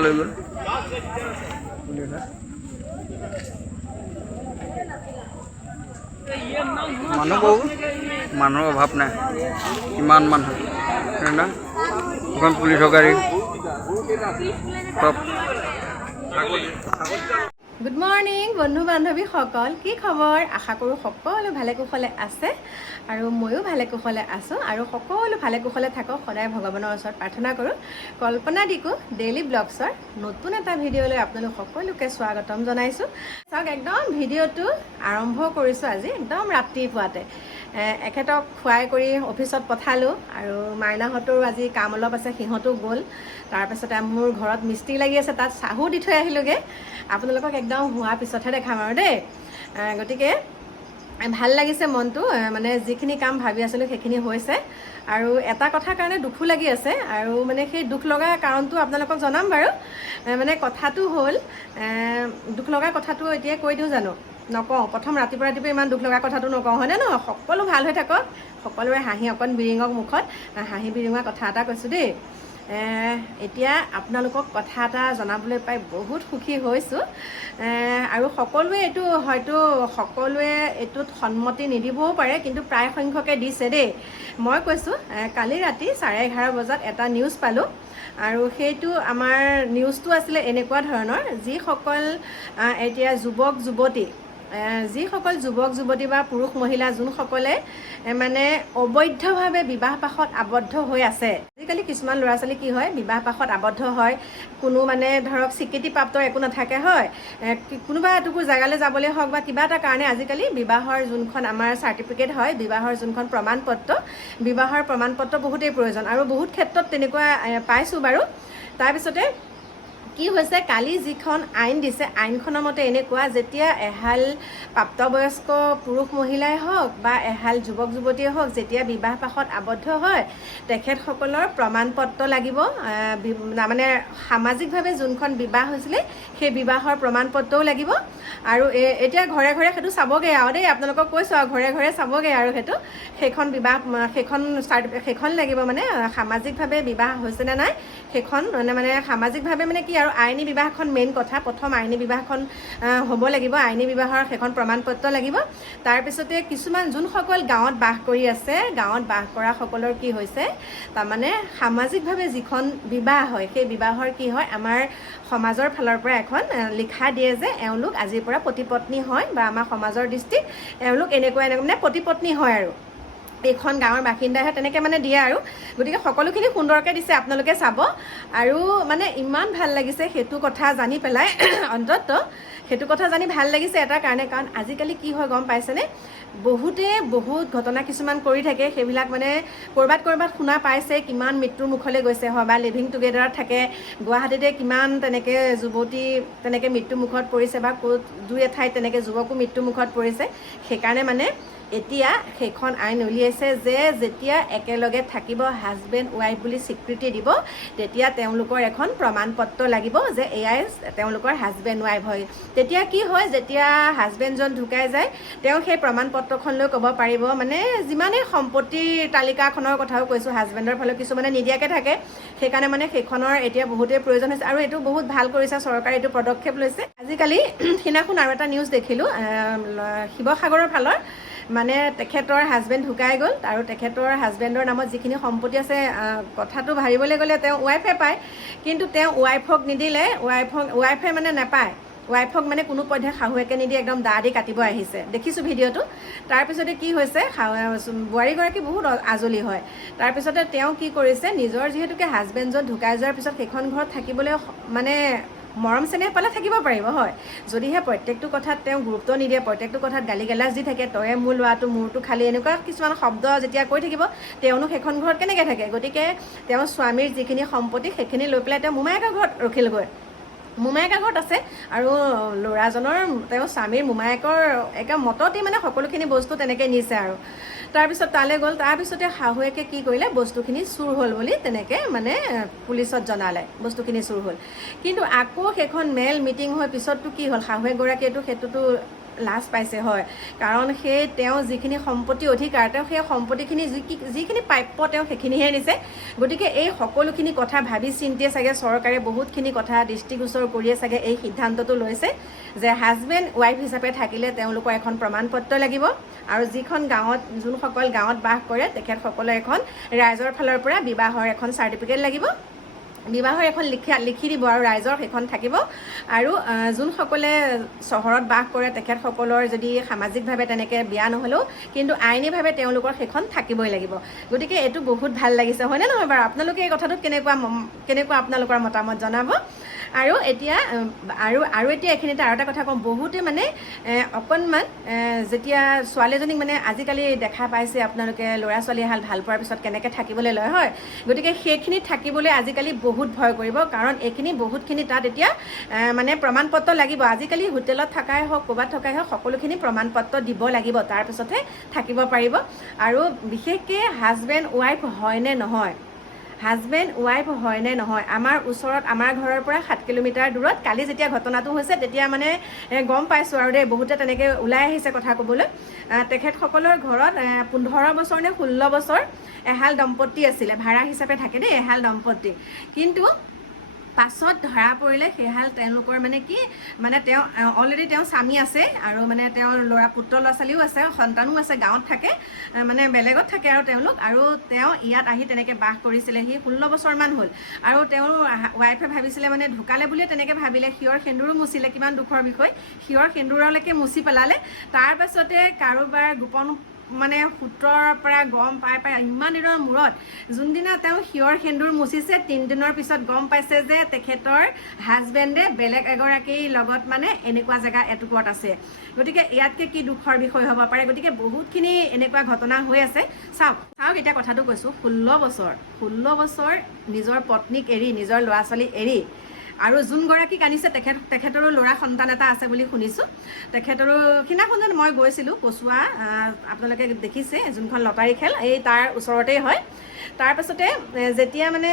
লৈ গ'ল মানুহ বহুত মানুহৰ অভাৱ নাই কিমান মানুহ না এখন পুলিচৰ গাড়ী চব গুড মৰ্ণিং বন্ধু বান্ধৱীসকল কি খবৰ আশা কৰোঁ সকলো ভালে কুশলে আছে আৰু ময়ো ভালে কুশলে আছোঁ আৰু সকলো ভালে কুশলে থাকক সদায় ভগৱানৰ ওচৰত প্ৰাৰ্থনা কৰোঁ কল্পনা দিকো ডেইলি ব্লগছৰ নতুন এটা ভিডিঅ'লৈ আপোনালোক সকলোকে স্বাগতম জনাইছোঁ চাওক একদম ভিডিঅ'টো আৰম্ভ কৰিছোঁ আজি একদম ৰাতিপুৱাতে এখেতক খুৱাই কৰি অফিচত পঠালোঁ আৰু মাইনাহঁতৰো আজি কাম অলপ আছে সিহঁতো গ'ল তাৰপাছতে মোৰ ঘৰত মিস্ত্ৰী লাগি আছে তাত চাহো দি থৈ আহিলোঁগৈ আপোনালোকক একদম হোৱাৰ পিছতহে দেখাম আৰু দেই গতিকে ভাল লাগিছে মনটো মানে যিখিনি কাম ভাবি আছিলোঁ সেইখিনি হৈছে আৰু এটা কথাৰ কাৰণে দুখো লাগি আছে আৰু মানে সেই দুখ লগা কাৰণটো আপোনালোকক জনাম বাৰু মানে কথাটো হ'ল দুখ লগা কথাটো এতিয়া কৈ দিওঁ জানো নকওঁ প্ৰথম ৰাতিপুৱা ইমান দুখ লগা কথাটো নকওঁ হয়নে নহয় সকলো ভাল হৈ থাকক সকলোৰে হাঁহি অকণ বিৰিঙক মুখত হাঁহি বিৰিঙা কথা এটা কৈছোঁ দেই এতিয়া আপোনালোকক কথা এটা জনাবলৈ পাই বহুত সুখী হৈছোঁ আৰু সকলোৱে এইটো হয়তো সকলোৱে এইটোত সন্মতি নিদিবও পাৰে কিন্তু প্ৰায় সংখ্যকে দিছে দেই মই কৈছোঁ কালি ৰাতি 11:30 বজাত এটা নিউজ পালোঁ আৰু সেইটো আমাৰ নিউজটো আছিলে এনেকুৱা ধৰণৰ যিসকল এতিয়া যুৱক যুৱতী বা পুৰুষ মহিলা যোনসকলে মানে অবৈধভাৱে বিবাহ পাশত আবদ্ধ হৈ আছে আজিকালি কিছুমান ল'ৰা ছোৱালী কি হয় বিবাহ পাশত আবদ্ধ হয় কোনো মানে ধৰক স্বীকৃতিপ্ৰাপ্ত একো নাথাকে হয় কোনোবা এটুকুৰ জেগালৈ যাবলৈ হওক বা কিবা এটা কাৰণে আজিকালি বিবাহৰ যোনখন আমাৰ চাৰ্টিফিকেট হয় বিবাহৰ যোনখন বিবাহৰ প্ৰমাণপত্ৰ বহুতেই প্ৰয়োজন আৰু বহুত ক্ষেত্ৰত তেনেকুৱা পাইছোঁ বাৰু তাৰপিছতে কি হৈছে কালি যিখন আইন দিছে আইনখনৰ মতে এনেকুৱা যেতিয়া এহাল প্ৰাপ্তবয়স্ক পুৰুষ মহিলাই হওক বা এহাল যুৱক যুৱতীয়ে হওক যেতিয়া বিবাহ পাশত আবদ্ধ হয় তেখেতসকলৰ প্ৰমাণপত্ৰ লাগিব মানে সামাজিকভাৱে যোনখন বিবাহ হৈছিলে সেই বিবাহৰ প্ৰমাণপত্ৰও লাগিব আৰু এতিয়া ঘৰে ঘৰে সেইটো চাবগৈ আৰু দেই আপোনালোকক কৈছোঁ আৰু ঘৰে ঘৰে চাবগৈ আৰু সেইখন বিবাহ সেইখন লাগিব মানে সামাজিকভাৱে বিবাহ হৈছেনে নাই সেইখন মানে সামাজিকভাৱে মানে কি আৰু আইনী বিবাহখন মেইন কথা প্ৰথম আইনী বিবাহখন হ'ব লাগিব আইনী বিবাহৰ সেইখন প্ৰমাণপত্ৰ লাগিব তাৰপিছতে কিছুমান যোনসকল গাঁৱত বাস কৰি আছে গাঁৱত বাস কৰা সকলৰ কি হৈছে তাৰমানে সামাজিকভাৱে যিখন বিবাহ হয় সেই বিবাহৰ কি হয় আমাৰ সমাজৰ ফালৰ পৰা এখন লিখা দিয়ে যে এওঁলোক আজিৰ পৰা প্ৰতিপত্নী হয় বা আমাৰ সমাজৰ দৃষ্টিত এওঁলোক এনেকুৱা মানে প্ৰতিপত্নী হয় আৰু এইখন গাঁৱৰ বাসিন্দাহে তেনেকৈ মানে দিয়ে আৰু গতিকে সকলোখিনি সুন্দৰকৈ দিছে আপোনালোকে চাব আৰু মানে ইমান ভাল লাগিছে সেইটো কথা জানি পেলাই অন্ততঃ সেইটো কথা জানি ভাল লাগিছে এটা কাৰণে কাৰণ আজিকালি কি হয় গম পাইছেনে বহুত ঘটনা কিছুমান কৰি থাকে সেইবিলাক মানে ক'ৰবাত শুনা পাইছে কিমান মৃত্যুৰ মুখলৈ গৈছে হয় বা লিভিং টুগেডাৰত থাকে গুৱাহাটীতে কিমান তেনেকৈ যুৱতী তেনেকৈ মৃত্যু মুখত পৰিছে বা ক'ত দুই এঠাইত তেনেকৈ যুৱকো মৃত্যু মুখত পৰিছে সেইকাৰণে মানে এতিয়া সেইখন আইন উলিয়াইছে যে যেতিয়া একেলগে থাকিব হাজবেণ্ড ৱাইফ বুলি স্বীকৃতি দিব তেতিয়া তেওঁলোকৰ এখন প্ৰমাণপত্ৰ লাগিব যে এয়াই তেওঁলোকৰ হাজবেণ্ড ৱাইফ হয় তেতিয়া কি হয় যেতিয়া হাজবেণ্ডজন ঢুকাই যায় তেওঁ সেই প্ৰমাণপত্ৰখন লৈ ক'ব পাৰিব মানে যিমানেই সম্পত্তিৰ তালিকাখনৰ কথাও কৈছোঁ হাজবেণ্ডৰ ফালে কিছুমানে নিদিয়াকৈ থাকে সেইকাৰণে মানে সেইখনৰ এতিয়া বহুতেই প্ৰয়োজন হৈছে আৰু এইটো বহুত ভাল কৰিছে চৰকাৰে এইটো পদক্ষেপ লৈছে আজিকালি সিদিনাখন আৰু এটা নিউজ দেখিলোঁ শিৱসাগৰৰ ফালৰ মানে তেখেতৰ হাজবেণ্ড ঢুকাই গ'ল আৰু তেখেতৰ হাজবেণ্ডৰ নামত যিখিনি সম্পত্তি আছে কথাটো ভাবিবলৈ গ'লে তেওঁ ৱাইফে পায় কিন্তু তেওঁ ৱাইফক নিদিলে ৱাইফে মানে নাপায় ৱাইফক মানে কোনো পধ্যে শাহুৱেকে নিদি একদম দা দি কাটিব আহিছে দেখিছোঁ ভিডিঅ'টো তাৰপিছতে কি হৈছে বোৱাৰীগৰাকী বহুত আজলি হয় তাৰপিছতে তেওঁ কি কৰিছে নিজৰ যিহেতুকে হাজবেণ্ডজন ঢুকাই যোৱাৰ পিছত সেইখন ঘৰত থাকিবলৈ মানে মৰম চেনেহ পালে থাকিব পাৰিব হয় যদিহে প্ৰত্যেকটো কথাত তেওঁ গুৰুত্ব নিদিয়ে প্ৰত্যেকটো কথাত গালি গালাজ দি থাকে তয়ে মোৰ ল'ৰাটো মোৰটো খালি এনেকুৱা কিছুমান শব্দ যেতিয়া কৈ থাকিব তেওঁনো সেইখন ঘৰত কেনেকৈ থাকে গতিকে তেওঁ স্বামীৰ যিখিনি সম্পত্তি সেইখিনি লৈ পেলাই তেওঁ মোমায়েকৰ ঘৰত ৰখিলগৈ মোমায়েকৰ ঘৰত আছে আৰু ল'ৰাজনৰ তেওঁ স্বামীৰ মোমায়েকৰ একে মততে মানে সকলোখিনি বস্তু তেনেকৈ নিছে আৰু তাৰপিছত তালৈ গ'ল তাৰপিছতে শাহুৱেকে কি কৰিলে বস্তুখিনি চুৰ হ'ল বুলি তেনেকৈ মানে পুলিচত জনালে বস্তুখিনি চুৰ হ'ল কিন্তু আকৌ সেইখন মেল মিটিং হৈ পিছততো কি হ'ল শাহুৱেকগৰাকীয়েতো সেইটোতো লাজ পাইছে হয়, কাৰণ সেই তেওঁ যিখিনি সম্পত্তি অধিকাৰ তেওঁ সেই সম্পত্তিখিনি যিখিনি প্ৰাপ্য তেওঁ সেইখিনিহে নিছে। গতিকে এই সকলোখিনি কথা ভাবি চিন্তিয়ে চাগে চৰকাৰে বহুতখিনি কথা দৃষ্টিগোচৰ কৰিয়ে চাগে এই সিদ্ধান্তটো লৈছে যে হাজবেণ্ড ৱাইফ হিচাপে থাকিলে তেওঁলোকৰ এখন প্ৰমাণ পত্ৰ লাগিব, আৰু যিখন গাঁৱত যোনসকল গাঁৱত বাস কৰে তেখেতসকলৰ এখন ৰাইজৰ ফালৰ পৰা বিবাহৰ এখন চাৰ্টিফিকেট লাগিব, বিবাহৰ এখন লিখি দিব আৰু ৰাইজৰ সেইখন থাকিব। আৰু যোনসকলে চহৰত বাস কৰে তেখেতসকলৰ যদি সামাজিকভাৱে তেনেকৈ বিয়া নহ'লেও কিন্তু আইনীভাৱে তেওঁলোকৰ সেইখন থাকিবই লাগিব। গতিকে এইটো বহুত ভাল লাগিছে, হয়নে নহয় বাৰু? আপোনালোকে এই কথাটোত কেনেকুৱা আপোনালোকৰ মতামত জনাব। আৰু এতিয়া এইখিনিতে আৰু এটা কথা কওঁ, বহুতে মানে অকণমান যেতিয়া ছোৱালীজনীক মানে আজিকালি দেখা পাইছে আপোনালোকে ল'ৰা ছোৱালী এহাল ভাল পোৱাৰ পিছত কেনেকৈ থাকিবলৈ লয় হয়, গতিকে সেইখিনিত থাকিবলৈ আজিকালি বহুত ভয় কৰিব, কাৰণ এইখিনি বহুতখিনি তাত এতিয়া মানে প্ৰমাণ পত্ৰ লাগিব। আজিকালি হোটেলত থকাই হওক ক'ৰবাত থকাই হওক সকলোখিনি প্ৰমাণ পত্ৰ দিব লাগিব, তাৰপিছতহে থাকিব পাৰিব। আৰু বিশেষকৈ হাজবেণ্ড ৱাইফ হয়নে নহয়, হাজবেণ্ড ৱাইফ হয়নে নহয়, আমাৰ ওচৰত আমাৰ ঘৰৰ পৰা 7 কিলোমিটাৰ দূৰত কালি যেতিয়া ঘটনাটো হৈছে তেতিয়া মানে গম পাইছোঁ আৰু দেই, বহুতে তেনেকৈ ওলাই আহিছে কথা ক'বলৈ। তেখেতসকলৰ ঘৰত 15 বছৰ নে 16 বছৰ এহাল দম্পতি আছিলে, ভাড়া হিচাপে থাকে দেই এহাল দম্পতি। কিন্তু পাছত ধৰা পৰিলে সেইহাল তেওঁলোকৰ মানে কি মানে তেওঁ অলৰেডি তেওঁ স্বামী আছে আৰু মানে তেওঁৰ পুত্ৰ ল'ৰা ছোৱালীও আছে, সন্তানো আছে, গাঁৱত থাকে মানে বেলেগত থাকে আৰু তেওঁলোক, আৰু তেওঁ ইয়াত আহি তেনেকৈ বাস কৰিছিলে। সি 16 বছৰমান হ'ল আৰু তেওঁৰ ৱাইফে ভাবিছিলে মানে ঢুকালে বুলিয়ে তেনেকৈ ভাবিলে, শিৱৰ সেন্দুৰো মুচিলে, কিমান দুখৰ বিষয়, শিৱৰ সেন্দুৰলৈকে মুচি পেলালে। তাৰ পাছতে কাৰোবাৰ গোপন মানে সূত্ৰৰ পৰা গম পাই ইমান দিনৰ মূৰত যোনদিনা তেওঁ শিৱৰ সেন্দুৰ মুচিছে 3 দিনৰ পিছত গম পাইছে যে তেখেতৰ হাজবেণ্ডে বেলেগ এগৰাকীৰ লগত মানে এনেকুৱা জেগা এটুকুৰত আছে। গতিকে ইয়াতকৈ কি দুখৰ বিষয় হ'ব পাৰে। গতিকে বহুতখিনি এনেকুৱা ঘটনা হৈ আছে। চাওক এতিয়া কথাটো কৈছোঁ, 16 বছৰ নিজৰ পত্নীক এৰি নিজৰ ল'ৰা ছোৱালী এৰি, আৰু যোনগৰাকীক আনিছে তেখেতৰো ল'ৰা সন্তান এটা আছে বুলি শুনিছোঁ। তেখেতৰো সিদিনাখন যেন মই গৈছিলোঁ কচুৱা, আপোনালোকে দেখিছে যোনখন লটাৰী খেল এই তাৰ ওচৰতেই হয়। তাৰপাছতে যেতিয়া মানে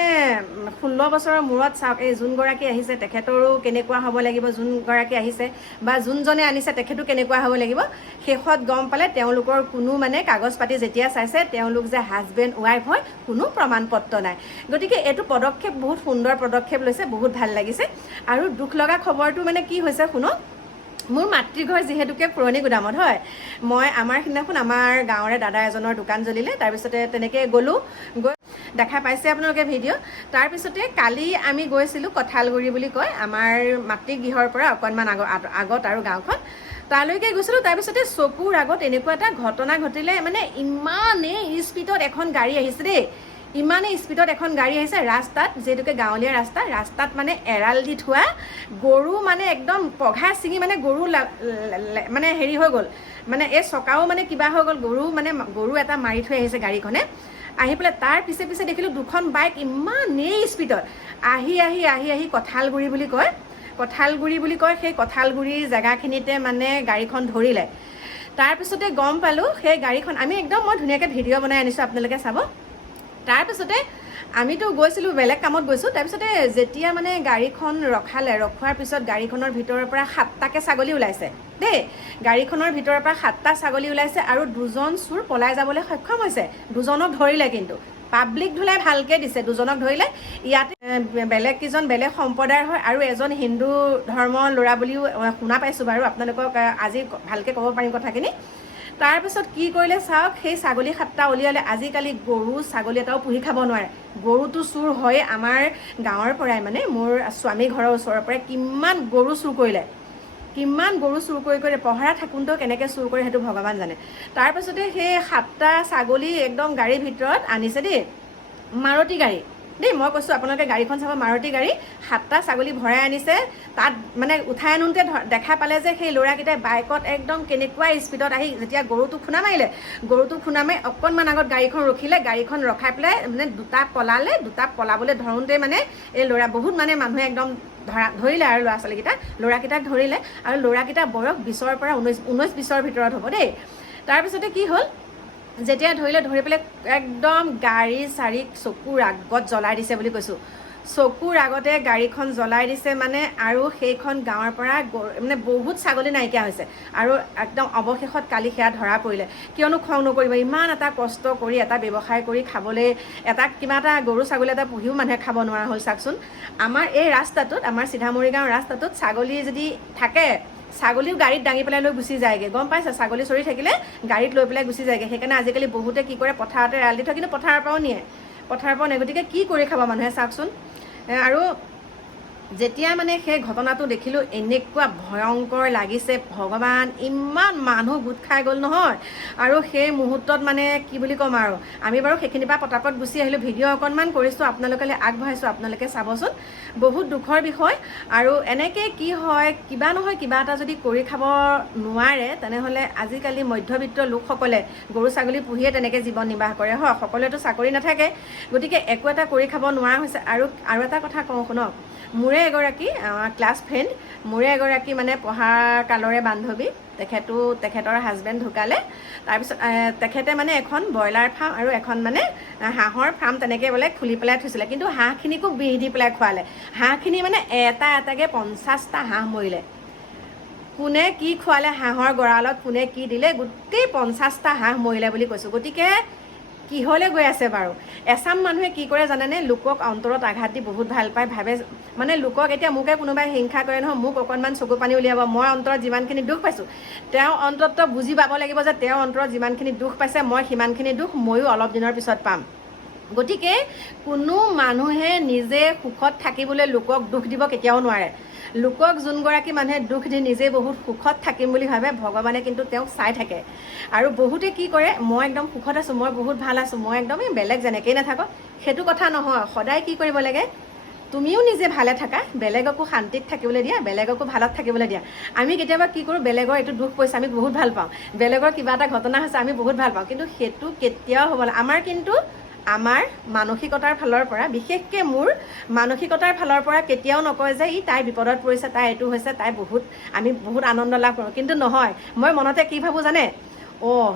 16 বছৰৰ মূৰত চাওক এই যোনগৰাকী আহিছে তেখেতৰো কেনেকুৱা হ'ব লাগিব, যোনগৰাকী আহিছে বা যোনজনে আনিছে তেখেতো কেনেকুৱা হ'ব লাগিব। শেষত গম পালে তেওঁলোকৰ কোনো মানে কাগজ পাতি যেতিয়া চাইছে তেওঁলোক যে হাজবেণ্ড ৱাইফ হয়, কোনো প্ৰমাণ পত্ৰ নাই। গতিকে এইটো পদক্ষেপ বহুত সুন্দৰ পদক্ষেপ লৈছে, বহুত ভাল লাগিছে। আৰু দুখ লগা খবৰটো মানে কি হৈছে শুনক, মোৰ মাতৃঘৰ যিহেতুকে পুৰণি গুদামত হয়, মই সিদিনাখন আমাৰ গাঁৱৰে দাদা এজনৰ দোকান জ্বলিলে, তাৰপিছতে তেনেকৈ গৈ দেখা পাইছে আপোনালোকে ভিডিঅ'। তাৰপিছতে কালি আমি গৈছিলোঁ কঁঠালগুৰি বুলি কয়, আমাৰ মাতৃগৃহৰ পৰা অকণমান আগত আৰু গাঁওখন তালৈকে গৈছিলোঁ। তাৰপিছতে চকুৰ আগত এনেকুৱা এটা ঘটনা ঘটিলে, মানে ইমানেই স্পীডত এখন গাড়ী আহিছে দেই, ইমানেই স্পীডত এখন গাড়ী আহিছে ৰাস্তাত, যিহেতুকে গাঁৱলীয়া ৰাস্তাত মানে এৰাল দি থোৱা গৰু মানে একদম পঘা ছিঙি মানে গৰু মানে হেৰি হৈ গ'ল, মানে এই চকাও মানে কিবা হৈ গ'ল, গৰু এটা মাৰি থৈ আহিছে গাড়ীখনে। আহি পেলাই তাৰ পিছে দেখিলোঁ 2খন বাইক ইমানেই স্পীডত আহি কঁঠালগুৰি বুলি কয়, সেই কঁঠালগুৰিৰ জেগাখিনিতে মানে গাড়ীখন ধৰিলে। তাৰপিছতে গম পালোঁ সেই গাড়ীখন মই ধুনীয়াকৈ ভিডিঅ' বনাই আনিছোঁ, আপোনালোকে চাব। তাৰপিছতে আমিতো গৈছিলোঁ বেলেগ কামত গৈছোঁ। তাৰপিছতে যেতিয়া মানে গাড়ীখন ৰখোৱাৰ পিছত গাড়ীখনৰ ভিতৰৰ পৰা 7টাকৈ ছাগলী ওলাইছে দেই, গাড়ীখনৰ ভিতৰৰ পৰা 7টা ছাগলী ওলাইছে আৰু 2জন চোৰ পলাই যাবলৈ সক্ষম হৈছে। 2জনক ধৰিলে, কিন্তু পাব্লিক ধুলাই ভালকৈ দিছে, 2জনক ধৰিলে। ইয়াতে বেলেগ সম্প্ৰদায়ৰ হয় আৰু এজন হিন্দু ধৰ্মৰ ল'ৰা বুলিও শুনা পাইছোঁ বাৰু, আপোনালোকক আজি ভালকৈ ক'ব পাৰিম কথাখিনি। তাৰপিছত কি কৰিলে চাওক, সেই ছাগলী 7টা উলিয়ালে। আজিকালি গৰু ছাগলী এটাও পুহি খাব নোৱাৰে, গৰুটো চুৰ হয়। আমাৰ গাঁৱৰ পৰাই মানে মোৰ স্বামী ঘৰৰ ওচৰৰ পৰাই কিমান গৰু চুৰ কৰি পহৰা থাকোঁতেও কেনেকৈ চুৰ কৰে সেইটো ভগৱান জানে। তাৰপিছতে সেই 7টা ছাগলী একদম গাড়ীৰ ভিতৰত আনিছে দেই, মাৰুতি গাড়ী দেই, মই কৈছোঁ আপোনালোকে গাড়ীখন চাব, মাৰুতি গাড়ী, 7টা ছাগলী ভৰাই আনিছে। তাত মানে উঠাই আনোতে দেখা পালে যে সেই ল'ৰাকেইটাই বাইকত একদম কেনেকুৱা স্পীডত আহি যেতিয়া গৰুটো খুন্দা মাৰি অকণমান আগত গাড়ীখন ৰখিলে, গাড়ীখন ৰখাই পেলাই মানে 2টা পলাবলৈ ধৰোঁতে মানে এই বহুত মানে মানুহে একদম ধৰিলে আৰু ল'ৰাকেইটাক ধৰিলে। আৰু ল'ৰাকেইটা বয়স 20ৰ পৰা 19-20ৰ ভিতৰত হ'ব দেই। তাৰপিছতে কি হ'ল, যেতিয়া ধৰি পেলাই একদম গাড়ী চাৰিক চকুৰ আগত জ্বলাই দিছে বুলি কৈছোঁ। চকুৰ আগতে গাড়ীখন জ্বলাই দিছে মানে, আৰু সেইখন গাঁৱৰ পৰা মানে বহুত ছাগলী নাইকিয়া হৈছে। আৰু একদম অৱশেষত কালি সেয়া ধৰা পৰিলে। কিয়নো খং নকৰিব, ইমান এটা কষ্ট কৰি এটা ব্যৱসায় কৰি খাবলৈ, এটা কিবা এটা গৰু ছাগলী এটা পুহিও মানুহে খাব নোৱাৰা হ'ল চাওকচোন। আমাৰ এই ৰাস্তাটোত, আমাৰ চিধামুৰি গাঁৱৰ ৰাস্তাটোত ছাগলী যদি থাকে, ছাগলীও গাড়ীত দাঙি পেলাই লৈ গুচি যায়গৈ, গম পাইছে? ছাগলী চৰি থাকিলে গাড়ীত লৈ পেলাই গুচি যায়গৈ। সেইকাৰণে আজিকালি বহুতে কি কৰে, পথাৰতে এৰাল দি থয়, কিন্তু পথাৰৰ পৰাও নিয়ে, পথাৰৰ পৰাও নিয়ে। গতিকে কি কৰি খাব মানুহে চাওকচোন। আৰু যেতিয়া মানে সেই ঘটনাটো দেখিলোঁ, এনেকুৱা ভয়ংকৰ লাগিছে, ভগৱান, ইমান মানুহ গোট খাই গ'ল নহয়। আৰু সেই মুহূৰ্তত মানে কি বুলি ক'ম আৰু, আমি বাৰু সেইখিনিৰ পৰা পটাপট গুচি আহিলোঁ, ভিডিঅ' অকণমান কৰিছোঁ, আপোনালোকলৈ আগবঢ়াইছোঁ, আপোনালোকে চাবচোন। বহুত দুখৰ বিষয়। আৰু এনেকৈ কি হয়, কিবা নহয় কিবা এটা যদি কৰি খাব নোৱাৰে, তেনেহ'লে আজিকালি মধ্যবিত্ত লোকসকলে গৰু ছাগলী পুহিয়ে তেনেকৈ জীৱন নিৰ্বাহ কৰে, হয়। সকলোৱেতো চাকৰি নাথাকে, গতিকে একো এটা কৰি খাব নোৱাৰা হৈছে। আৰু এটা কথা কওঁ শুনক, মোৰে এগৰাকী ক্লাছ ফ্ৰেণ্ড, মোৰে এগৰাকী মানে পঢ়াৰ কালৰে বান্ধৱী, তেখেতৰ হাজবেণ্ড ঢুকালে। তাৰপিছত তেখেতে মানে এখন ব্ৰইলাৰ ফাৰ্ম আৰু এখন মানে হাঁহৰ ফাৰ্ম তেনেকৈ বোলে খুলি পেলাই থৈছিলে, কিন্তু হাঁহখিনিকো বিহ দি পেলাই খোৱালে। হাঁহখিনি মানে এটাকৈ 50টা হাঁহ মৰিলে। কোনে কি খোৱালে হাঁহৰ গঁৰালত, কোনে কি দিলে, গোটেই 50টা হাঁহ মৰিলে বুলি কৈছোঁ। গতিকে কিহলৈ গৈ আছে বাৰু? এচাম মানুহে কি কৰে জানেনে, লোকক অন্তৰত আঘাত দি বহুত ভাল পায়, ভাবে মানে লোকক, এতিয়া মোকে কোনোবাই হিংসা কৰে নহয়, মোক অকণমান চকু পানী উলিয়াব, মই অন্তৰত যিমানখিনি দুখ পাইছোঁ, তেওঁ অন্তত বুজি পাব লাগিব যে তেওঁৰ অন্তৰত যিমানখিনি দুখ পাইছে, মই সিমানখিনি দুখ ময়ো অলপ দিনৰ পিছত পাম। গতিকে কোনো মানুহে নিজে সুখত থাকিবলৈ লোকক দুখ দিব কেতিয়াও নোৱাৰে। লোকক যোনগৰাকী মানুহে দুখ দি নিজে বহুত সুখত থাকিম বুলি ভাবে, ভগৱানে কিন্তু তেওঁক চাই থাকে। আৰু বহুতে কি কৰে, মই একদম সুখত আছোঁ, মই বহুত ভাল আছোঁ, মই একদম বেলেগ যেনেকেই নাথাকক, সেইটো কথা নহয়। সদায় কি কৰিব লাগে, তুমিও নিজে ভালে থাকা, বেলেগকো শান্তিত থাকিবলৈ দিয়া, বেলেগকো ভালত থাকিবলৈ দিয়া। আমি কেতিয়াবা কি কৰোঁ, বেলেগৰ এইটো দুখ পৰিছে, আমি বহুত ভাল পাওঁ, বেলেগৰ কিবা এটা ঘটনা হৈছে আমি বহুত ভাল পাওঁ, কিন্তু সেইটো কেতিয়াও হ'ব লাগে। আমাৰ মানসিকতাৰ ফালৰ পৰা, বিশেষকৈ মোৰ মানসিকতাৰ ফালৰ পৰা কেতিয়াও নকয় যে তাই বিপদত পৰিছে, তাই এইটো হৈছে, আমি বহুত আনন্দ লাভ কৰোঁ। কিন্তু নহয়, মই মনতে কি ভাবোঁ জানে,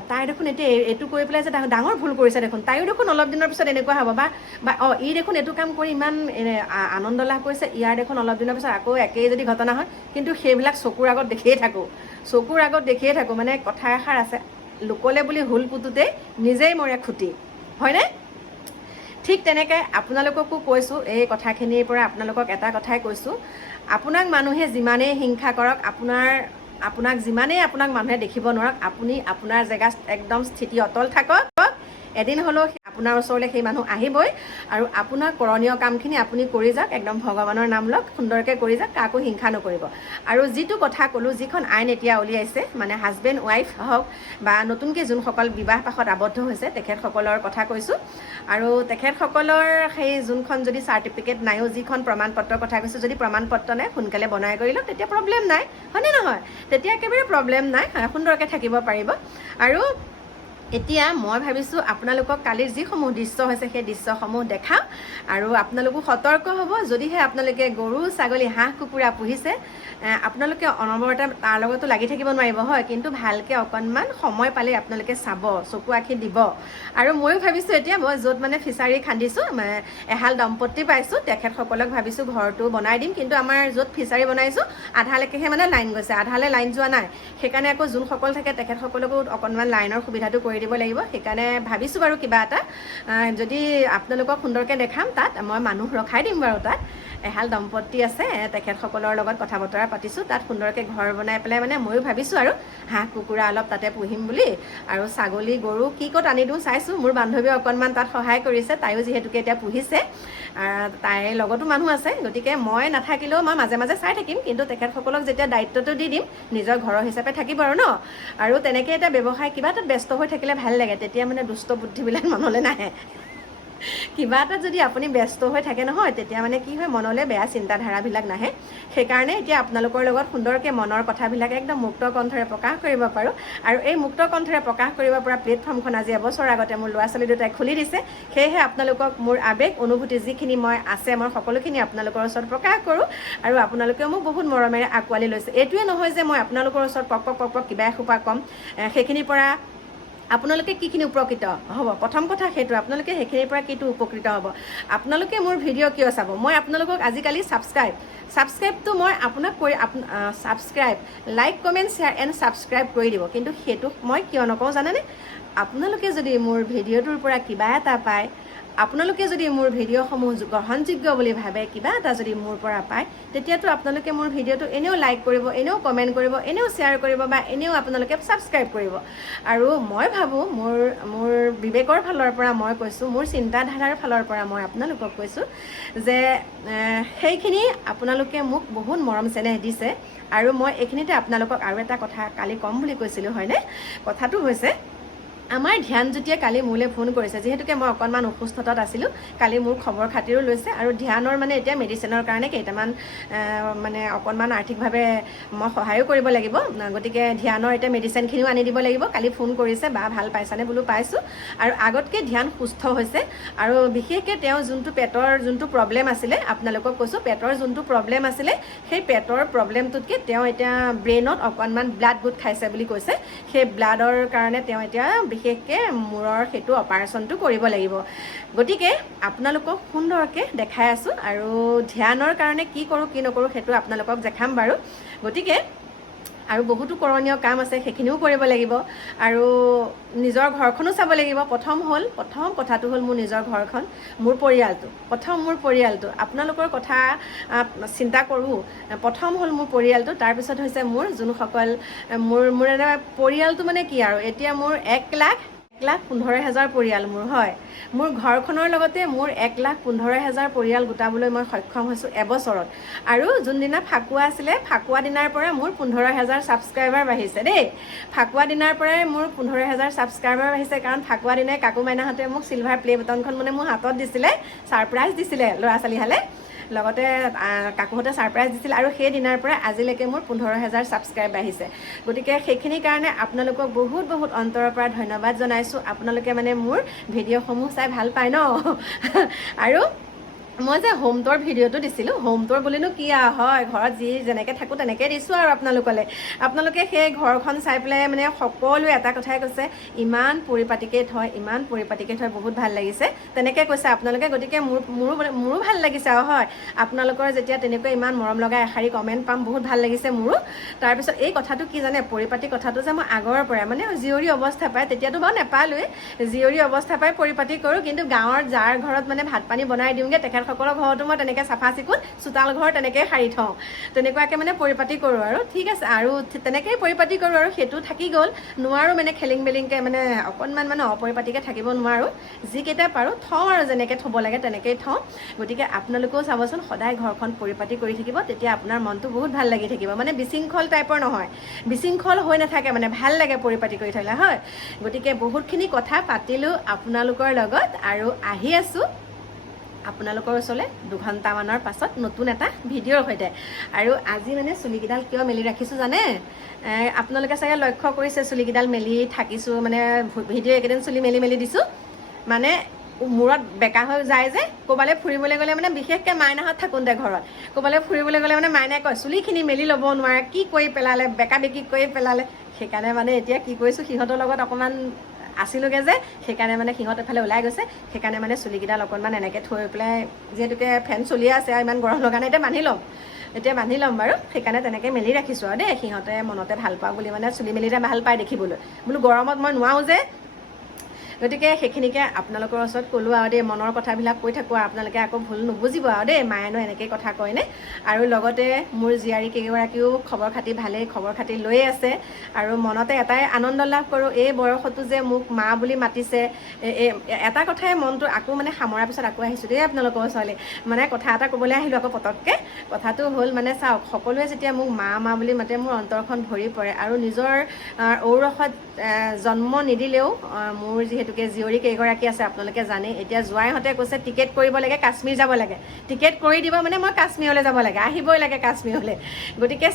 তাই দেখোন এতিয়া এইটো কৰি পেলাই যে ডাঙৰ ভুল কৰিছে দেখোন, তাইও দেখোন অলপ দিনৰ পিছত এনেকুৱা হ'ব, বা ই দেখোন এইটো কাম কৰি ইমান আনন্দ লাভ কৰিছে, ইয়াৰ দেখোন অলপ দিনৰ পিছত আকৌ একেই যদি ঘটনা হয়। কিন্তু সেইবিলাক চকুৰ আগত দেখিয়ে থাকোঁ। মানে কথা এষাৰ আছে, লোকলে বুলি হুল পুতোতেই নিজেই মৰে খুটি, হয়নে? ঠিক তেনেকৈ আপোনালোককো কৈছোঁ, এই কথাখিনিৰ পৰা আপোনালোকক এটা কথাই কৈছোঁ, আপোনাক মানুহে যিমানেই হিংসা কৰক, আপোনাক যিমানেই মানুহে দেখিব নোৱাৰক, আপুনি আপোনাৰ জেগাত একদম স্থিতি অটল থাকক। এদিন হ'লেও আপোনাৰ ওচৰলৈ সেই মানুহ আহিবই। আৰু আপোনাৰ কৰণীয় কামখিনি আপুনি কৰি যাওক, একদম ভগৱানৰ নাম লওক, সুন্দৰকৈ কৰি যাওক, কাকো হিংসা নকৰিব। আৰু যিটো কথা ক'লোঁ, যিখন আইন এতিয়া উলিয়াইছে, মানে হাজবেণ্ড ৱাইফ হওক বা নতুনকৈ যোনসকল বিবাহ পাশত আবদ্ধ হৈছে, তেখেতসকলৰ কথা কৈছোঁ। আৰু তেখেতসকলৰ সেই যোনখন যদি চাৰ্টিফিকেট নাইও, যিখন প্ৰমাণ পত্ৰৰ কথা কৈছোঁ, যদি প্ৰমাণ পত্ৰ নাই, সোনকালে বনাই কৰি লওক, তেতিয়া প্ৰব্লেম নাই, হয়নে নহয়? তেতিয়া একেবাৰে প্ৰব্লেম নাই, সুন্দৰকৈ থাকিব পাৰিব। আৰু এতিয়া মই ভাবিছোঁ আপোনালোকক কালিৰ যিসমূহ দৃশ্য হৈছে, সেই দৃশ্যসমূহ দেখাম। আৰু আপোনালোকো সতৰ্ক হ'ব, যদিহে আপোনালোকে গৰু ছাগলী হাঁহ কুকুৰা পুহিছে, আপোনালোকে অনবৰতে তাৰ লগতো লাগি থাকিব নোৱাৰিব, হয়, কিন্তু ভালকৈ অকণমান সময় পালে আপোনালোকে চাব, চকু আখি দিব। আৰু ময়ো ভাবিছোঁ, এতিয়া মই য'ত মানে ফিচাৰী খান্দিছোঁ, এহাল দম্পতি পাইছোঁ, তেখেতসকলক ভাবিছোঁ ঘৰটো বনাই দিম। কিন্তু আমাৰ য'ত ফিচাৰী বনাইছোঁ, আধালৈকেহে মানে লাইন গৈছে, আধালৈ লাইন যোৱা নাই। সেইকাৰণে আকৌ যোনসকল থাকে তেখেতসকলকো অকণমান লাইনৰ সুবিধাটো কৰি দিব লাগিব। সেইকাৰণে ভাবিছোঁ বাৰু কিবা এটা, যদি আপোনালোকক সুন্দৰকৈ দেখাম, তাত মই মানুহ ৰখাই দিম বাৰু। তাত এহাল দম্পতি আছে, তেখেতসকলৰ লগত কথা বতৰা পাতিছোঁ, তাত সুন্দৰকৈ ঘৰ বনাই পেলাই মানে ময়ো ভাবিছোঁ আৰু হাঁহ কুকুৰা অলপ তাতে পুহিম বুলি। আৰু ছাগলী গৰু কি ক'ত আনি দিওঁ চাইছোঁ, মোৰ বান্ধৱীয়ে অকণমান তাত সহায় কৰিছে, তাইও যিহেতুকে এতিয়া পুহিছে, তাইৰ লগতো মানুহ আছে। গতিকে মই নাথাকিলেও মই মাজে মাজে চাই থাকিম, কিন্তু তেখেতসকলক যেতিয়া দায়িত্বটো দি দিম, নিজৰ ঘৰৰ হিচাপে থাকিব আৰু ন। আৰু তেনেকৈ এটা ব্যৱসায় কিবা এটাত ব্যস্ত হৈ থাকিলে ভাল লাগে, তেতিয়া মানে দুষ্ট বুদ্ধিবিলাক মনলৈ নাহে। কিবা এটা যদি আপুনি ব্যস্ত হৈ থাকে নহয়, তেতিয়া মানে কি হয়, মনলৈ বেয়া চিন্তাধাৰাবিলাক নাহে। সেইকাৰণে এতিয়া আপোনালোকৰ লগত সুন্দৰকৈ মনৰ কথাবিলাক একদম মুক্ত কণ্ঠৰে প্ৰকাশ কৰিব পাৰোঁ। আৰু এই মুক্ত কণ্ঠৰে প্ৰকাশ কৰিব পৰা প্লেটফৰ্মখন আজি এবছৰ আগতে মোৰ ল'ৰা ছোৱালী দুটাই খুলি দিছে। সেয়েহে আপোনালোকক মোৰ আৱেগ অনুভূতি যিখিনি মই সকলোখিনি আপোনালোকৰ ওচৰত প্ৰকাশ কৰোঁ। আৰু আপোনালোকেও মোক বহুত মৰমেৰে আঁকোৱালি লৈছে। এইটোৱে নহয় যে মই আপোনালোকৰ ওচৰত পক কিবা এসোপা ক'ম, সেইখিনিৰ পৰা আপোনালোকে কিখিনি উপকৃত হ'ব? প্ৰথম কথা সেইটো, আপোনালোকে সেইখিনিৰ পৰা কিটো উপকৃত হ'ব? আপোনালোকে মোৰ ভিডিঅ' কিয় চাব? মই আপোনালোকক আজিকালি ছাবস্ক্ৰাইবটো মই আপোনাক কৰি subscribe, like, comment, share and subscribe কৰি দিব। কিন্তু সেইটো মই কিয় নকওঁ জানেনে? আপোনালোকে যদি মোৰ ভিডিঅ'টোৰ পৰা কিবা এটা পায়, আপোনালোকে যদি মোৰ ভিডিঅ'সমূহ গ্ৰহণযোগ্য বুলি ভাবে, কিবা এটা যদি মোৰ পৰা পায়, তেতিয়াতো আপোনালোকে মোৰ ভিডিঅ'টো এনেও লাইক কৰিব, এনেও কমেণ্ট কৰিব, এনেও শ্বেয়াৰ কৰিব বা এনেও আপোনালোকে ছাবস্ক্ৰাইব কৰিব। আৰু মই ভাবোঁ মোৰ বিবেকৰ ফালৰ পৰা মই কৈছোঁ, মোৰ চিন্তাধাৰাৰ ফালৰ পৰা মই আপোনালোকক কৈছোঁ যে সেইখিনি আপোনালোকে মোক বহুত মৰম চেনেহ দিছে। আৰু মই এইখিনিতে আপোনালোকক আৰু এটা কথা কালি ক'ম বুলি কৈছিলোঁ, হয়নে? কথাটো হৈছে, আমাৰ ধ্যানজ্যোতিয়ে কালি মোলৈ ফোন কৰিছে, যিহেতুকে মই অকণমান অসুস্থতাত আছিলোঁ। কালি মোৰ খবৰ খাতিৰো লৈছে আৰু ধ্যানৰ মানে এতিয়া মেডিচিনৰ কাৰণে কেইটামান মানে অকণমান আৰ্থিকভাৱে মই সহায়ো কৰিব লাগিব। গতিকে ধ্যানৰ এতিয়া মেডিচিনখিনিও আনি দিব লাগিব। কালি ফোন কৰিছে, বা ভাল পাইছানে বোলো? পাইছোঁ। আৰু আগতকৈ ধ্যান সুস্থ হৈছে। আৰু বিশেষকৈ তেওঁ যোনটো পেটৰ যোনটো প্ৰব্লেম আছিলে, আপোনালোকক কৈছোঁ, পেটৰ যোনটো প্ৰব্লেম আছিলে, সেই পেটৰ প্ৰব্লেমটোতকৈ তেওঁ এতিয়া ব্ৰেইনত অকণমান ব্লাড গোট খাইছে বুলি কৈছে। সেই ব্লাডৰ কাৰণে তেওঁ এতিয়া বিশেষকৈ মূৰৰ সেইটো অপাৰেশ্যনটো কৰিব লাগিব। গতিকে আপোনালোকক সুন্দৰকৈ দেখাই আছোঁ। আৰু ধ্যানৰ কাৰণে কি কৰোঁ কি নকৰোঁ সেইটো আপোনালোকক দেখাম বাৰু। গতিকে আৰু বহুতো কৰণীয় কাম আছে, সেইখিনিও কৰিব লাগিব। আৰু নিজৰ ঘৰখনো চাব লাগিব। প্ৰথম কথাটো হ'ল মোৰ নিজৰ ঘৰখন, মোৰ পৰিয়ালটো। মোৰ পৰিয়ালটো আপোনালোকৰ কথা চিন্তা কৰোঁ। প্ৰথম হ'ল মোৰ পৰিয়ালটো, তাৰপিছত হৈছে মোৰ যোনসকল মোৰ এটা পৰিয়ালটো মানে কি আৰু, এতিয়া মোৰ 1,15,000 পৰিয়াল মোৰ, হয়। মোৰ ঘৰখনৰ লগতে মোৰ 1,15,000 পৰিয়াল গোটাবলৈ মই সক্ষম হৈছোঁ এবছৰত। আৰু যোনদিনা ফাকুৱা আছিলে, ফাকুৱা দিনাৰ পৰা মোৰ 15,000 ছাবস্ক্ৰাইবাৰ বাঢ়িছে দেই। ফাকুৱা দিনাৰ পৰাই মোৰ 15,000 ছাবস্ক্ৰাইবাৰ বাঢ়িছে। কাৰণ ফাকুৱা দিনাই কাকু মাইনাহঁতে মোক চিলভাৰ প্লে বুটনখন মানে মোৰ হাতত দিছিলে, ছাৰপ্ৰাইজ দিছিলে ল'ৰা ছোৱালীহালে। লগতে কাকুহঁতে ছাৰপ্ৰাইজ দিছিল। আৰু সেই দিনাৰ পৰা আজিলৈকে মোৰ 15,000 ছাবস্ক্ৰাইব বাঢ়িছে। গতিকে সেইখিনিৰ কাৰণে আপোনালোকক বহুত বহুত অন্তৰৰ পৰা ধন্যবাদ জনাইছোঁ। আপোনালোকে মানে মোৰ ভিডিঅ'সমূহ চাই ভাল পায় ন। আৰু মই যে হোম টুৰ ভিডিঅ'টো দিছিলোঁ, হোম টুৰ বুলিনো কি হয়, ঘৰত যেনেকৈ থাকোঁ তেনেকৈ দিছোঁ আৰু আপোনালোকে সেই ঘৰখন চাই পেলাই মানে সকলোৱে এটা কথাই কৈছে, ইমান পৰিপাটিকৈ থয়, বহুত ভাল লাগিছে, তেনেকৈ কৈছে আপোনালোকে। গতিকে মোৰো ভাল লাগিছে আৰু, হয়। আপোনালোকৰ যেতিয়া তেনেকৈ ইমান মৰম লগা এষাৰি কমেণ্ট পাম, বহুত ভাল লাগিছে মোৰো। তাৰপিছত এই কথাটো কি জানে, পৰিপাটি কথাটো যে মই আগৰ পৰাই মানে জীয়ৰী অৱস্থা পাই, তেতিয়াতো বাৰু নেপালোৱে, জীয়ৰী অৱস্থা পাই পৰিপাটি কৰোঁ। কিন্তু গাঁৱৰ যাৰ ঘৰত মানে ভাত পানী বনাই দিওঁগৈ, তেখেতসকলৰ ঘৰতো মই তেনেকৈ চাফা চিকুণ, চোতাল ঘৰ তেনেকৈ সাৰি থওঁ, তেনেকুৱাকৈ মানে পৰিপাটি কৰোঁ আৰু। ঠিক আছে, আৰু তেনেকৈয়ে পৰিপাটি কৰোঁ। আৰু সেইটো থাকি গ'ল, নোৱাৰোঁ মানে খেলিং মেলিংকৈ, মানে অকণমান মানে অপৰিপাটিকৈ থাকিব নোৱাৰোঁ। যিকেইটা পাৰোঁ থওঁ আৰু, যেনেকৈ থ'ব লাগে তেনেকৈয়ে থওঁ। গতিকে আপোনালোকেও চাবচোন, সদায় ঘৰখন পৰিপাটি কৰি থাকিব, তেতিয়া আপোনাৰ মনটো বহুত ভাল লাগি থাকিব। মানে বিশৃংখল টাইপৰ নহয়, বিশৃংখল হৈ নাথাকে, মানে ভাল লাগে পৰিপাটি কৰি থাকিলে, হয়। গতিকে বহুতখিনি কথা পাতিলোঁ আপোনালোকৰ লগত, আৰু আহি আছোঁ আপোনালোকৰ ওচৰলৈ 2 ঘণ্টামানৰ পাছত নতুন এটা ভিডিঅ'ৰ সৈতে। আৰু আজি মানে চুলিকেইডাল কিয় মেলি ৰাখিছোঁ জানে? আপোনালোকে চাগে লক্ষ্য কৰিছে, চুলিকেইডাল মেলি থাকিছোঁ, মানে ভিডিঅ' এইকেইদিন চুলি মেলি দিছোঁ। মানে মূৰত বেকা হৈ যায় যে, ক'ৰবালৈ ফুৰিবলৈ গ'লে মানে, বিশেষকৈ মাইনাহঁত থাকোঁতে ঘৰত ক'ৰবালৈ ফুৰিবলৈ গ'লে মানে মাইনাই কয়, চুলিখিনি মেলি ল'ব নোৱাৰে, কি কৰি পেলালে, বেকা বেকি কৰি পেলালে। সেইকাৰণে মানে এতিয়া কি কৰিছোঁ, সিহঁতৰ লগত অকণমান আছিলোঁগৈ যে, সেইকাৰণে মানে সিহঁত এফালে ওলাই গৈছে। সেইকাৰণে মানে চুলিকেইডাল অকণমান এনেকৈ থৈ পেলাই, যিহেতুকে ফেন চলিয়ে আছে আৰু ইমান গৰম লগা নাই, এতিয়া বান্ধি ল'ম বাৰু। সেইকাৰণে তেনেকৈ মেলি ৰাখিছোঁ আৰু দেই, সিহঁতে মনতে ভাল পাওঁ বুলি, মানে চুলি মেলিতে ভাল পায় দেখিবলৈ। বোলো গৰমত মই নোৱাৰোঁ যে, গতিকে সেইখিনিকে আপোনালোকৰ ওচৰত ক'লোঁ আৰু দেই, মনৰ কথাবিলাক কৈ থাকোঁ আৰু আপোনালোকে আকৌ ভুল নুবুজিব আৰু দেই, মায়েনো এনেকেই কথা কয়নে। আৰু লগতে মোৰ জীয়াৰী কেইগৰাকীও খবৰ খাতি ভালেই, খবৰ খাতি লৈয়ে আছে। আৰু মনতে এটাই আনন্দ লাভ কৰোঁ, এই বয়সতো যে মোক মা বুলি মাতিছে। এটা কথাই মনটো আকৌ মানে সামৰাৰ পিছত আকৌ আহিছোঁ দেই আপোনালোকৰ ওচৰলৈ। মানে কথা এটা ক'বলৈ আহিলোঁ আকৌ পটককৈ। কথাটো হ'ল মানে চাওক, সকলোৱে যেতিয়া মোক মা বুলি মাতে, মোৰ অন্তৰখন ভৰি পৰে। আৰু নিজৰ ঔৰসত জন্ম নিদিলেও মোৰ যিহেতুকে জীয়ৰী কেইগৰাকী আছে আপোনালোকে জানে। এতিয়া জোৱাইহঁতে কৈছে টিকেট কৰিব লাগে, কাশ্মীৰ যাব লাগে। টিকেট কৰি দিব মানে মই কাশ্মীৰলৈ যাব লাগে, আহিবই লাগে কাশ্মীৰলৈ। গতিকে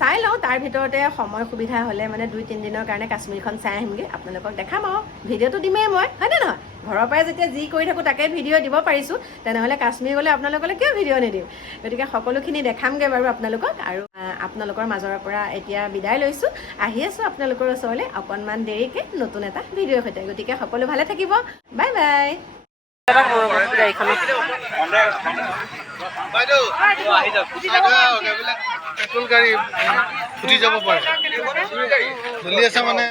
চাই লওঁ তাৰ ভিতৰতে সময় সুবিধা হ'লে মানে 2-3 দিনৰ কাৰণে কাশ্মীৰখন চাই আহিমগৈ আপোনালোকক দেখাম আৰু ভিডিঅ'টো দিমেই মই হয়নে নহয় ঘৰৰ পৰাই যেতিয়া যি কৰি থাকোঁ তাকে ভিডিঅ' দিব পাৰিছোঁ তেনেহ'লে কাশ্মীৰ গ'লে আপোনালোকলৈ কিয় ভিডিঅ' নিদিম গতিকে সকলোখিনি দেখামগৈ বাৰু আপোনালোকক আৰু আপোনালোকৰ মাজৰ পৰা এতিয়া বিদায় লৈছোঁ আহি আছোঁ আপোনালোকৰ ওচৰলৈ অকণমান দেৰিকৈ নতুন এটা ভিডিঅ'ৰ সৈতে গতিকে সকলো ভালে থাকিব বাই বাই পেট্ৰল গাড়ী ফুটি যাব পাৰে চলি আছে মানে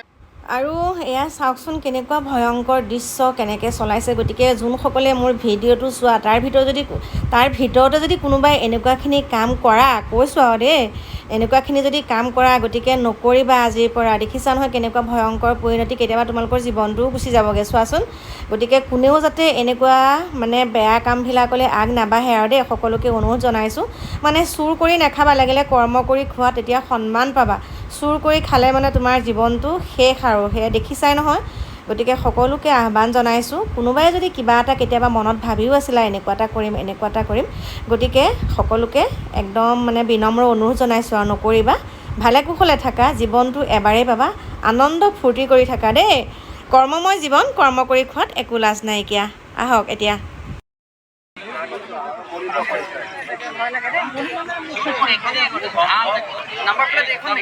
আৰু এয়া চাওকচোন কেনেকুৱা ভয়ংকৰ দৃশ্য কেনেকৈ চলাইছে গতিকে যোনসকলে মোৰ ভিডিঅ'টো চোৱা তাৰ ভিতৰতে যদি কোনোবাই এনেকুৱাখিনি কাম কৰা কৈছোঁ আৰু দেই এনেকুৱাখিনি যদি কাম কৰা গতিকে নকৰিবা আজিৰ পৰা দেখিছা নহয় কেনেকুৱা ভয়ংকৰ পৰিণতি কেতিয়াবা তোমালোকৰ জীৱনটোও গুচি যাবগৈ চোৱাচোন গতিকে কোনেও যাতে এনেকুৱা মানে বেয়া কামবিলাকলৈ আগ নাবাঢ়ে আৰু দেই সকলোকে অনুৰোধ জনাইছোঁ মানে চুৰ কৰি নাখাবা লাগিলে কৰ্ম কৰি খোৱা তেতিয়া সন্মান পাবা চুৰ কৰি খালে মানে তোমাৰ জীৱনটো শেষ আৰু সেয়া দেখিছাই নহয় গতিকে সকলোকে আহ্বান জনাইছোঁ কোনোবাই যদি কিবা এটা কেতিয়াবা মনত ভাবিও আছিলে এনেকুৱা এটা কৰিম গতিকে সকলোকে একদম মানে বিনম্ৰ অনুৰোধ জনাইছোঁ আৰু নকৰিবা ভালে কুশলে থাকা জীৱনটো এবাৰেই পাবা আনন্দ ফূৰ্তি কৰি থাকা দেই কৰ্মময় জীৱন কৰ্ম কৰি খোৱাত একো লাজ নাইকিয়া আহক এতিয়া নাম্বাৰ প্লেট এখন